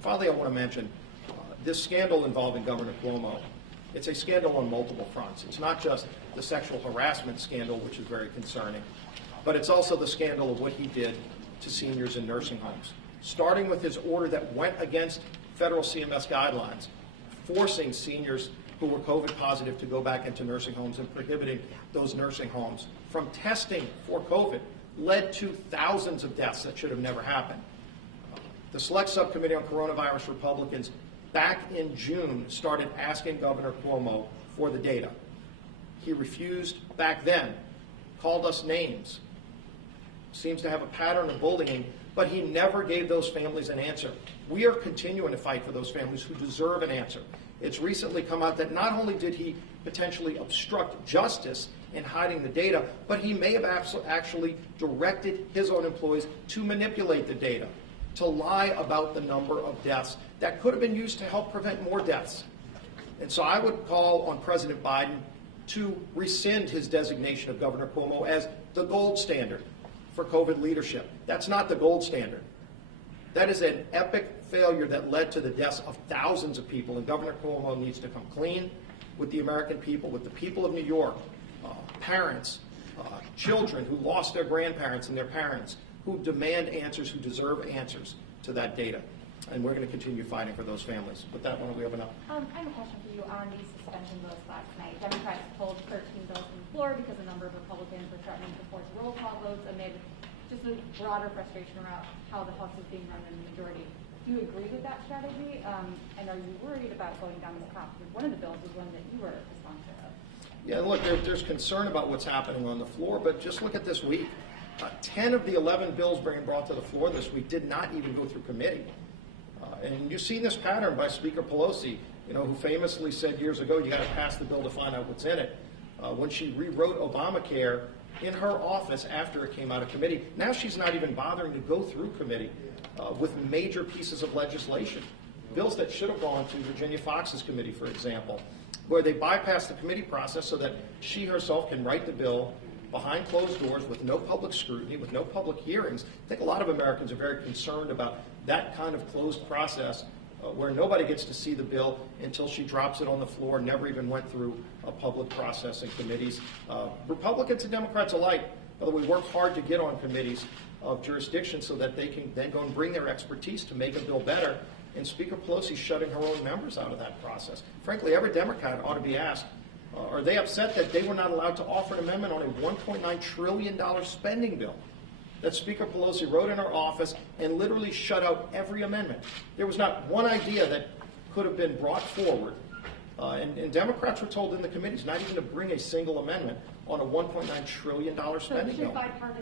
Finally, I want to mention this scandal involving Governor Cuomo. It's a scandal on multiple fronts. It's not just the sexual harassment scandal, which is very concerning, but it's also the scandal of what he did to seniors in nursing homes, starting with his order that went against federal CMS guidelines, forcing seniors who were COVID positive to go back into nursing homes and prohibiting those nursing homes from testing for COVID, led to thousands of deaths that should have never happened. The Select Subcommittee on Coronavirus Republicans back in June started asking Governor Cuomo for the data. He refused back then, called us names, seems to have a pattern of bullying, but he never gave those families an answer. We are continuing to fight for those families who deserve an answer. It's recently come out that not only did he potentially obstruct justice in hiding the data, but he may have actually directed his own employees to manipulate the data, to lie about the number of deaths that could have been used to help prevent more deaths. And so I would call on President Biden to rescind his designation of Governor Cuomo as the gold standard for COVID leadership. That's not the gold standard. That is an epic failure that led to the deaths of thousands of people, and Governor Cuomo needs to come clean with the American people, with the people of New York, parents, children who lost their grandparents and their parents, who demand answers, who deserve answers to that data. And we're going to continue fighting for those families. With that, why don't we open up? I have a question for you on the suspension votes last night. Democrats pulled 13 bills from the floor because a number of Republicans were threatening to force roll call votes amid just a broader frustration around how the House is being run in the majority. Do you agree with that strategy? And are you worried about going down this path? Because one of the bills was one that you were a sponsor of. Yeah, look, there's concern about what's happening on the floor, but just look at this week. 10 of the 11 bills being brought to the floor this week did not even go through committee. And you've seen this pattern by Speaker Pelosi, who famously said years ago, you got to pass the bill to find out what's in it. When she rewrote Obamacare in her office after it came out of committee, now she's not even bothering to go through committee with major pieces of legislation. Bills that should have gone to Virginia Fox's committee, for example, where they bypass the committee process so that she herself can write the bill behind closed doors with no public scrutiny, with no public hearings. I think a lot of Americans are very concerned about that kind of closed process where nobody gets to see the bill until she drops it on the floor, never even went through a public process in committees. Republicans and Democrats alike, by the way, work hard to get on committees of jurisdiction so that they can then go and bring their expertise to make a bill better. And Speaker Pelosi's shutting her own members out of that process. Frankly, every Democrat ought to be asked, are they upset that they were not allowed to offer an amendment on a $1.9 trillion spending bill that Speaker Pelosi wrote in her office and literally shut out every amendment? There was not one idea that could have been brought forward. And Democrats were told in the committees not even to bring a single amendment on a $1.9 trillion spending bill.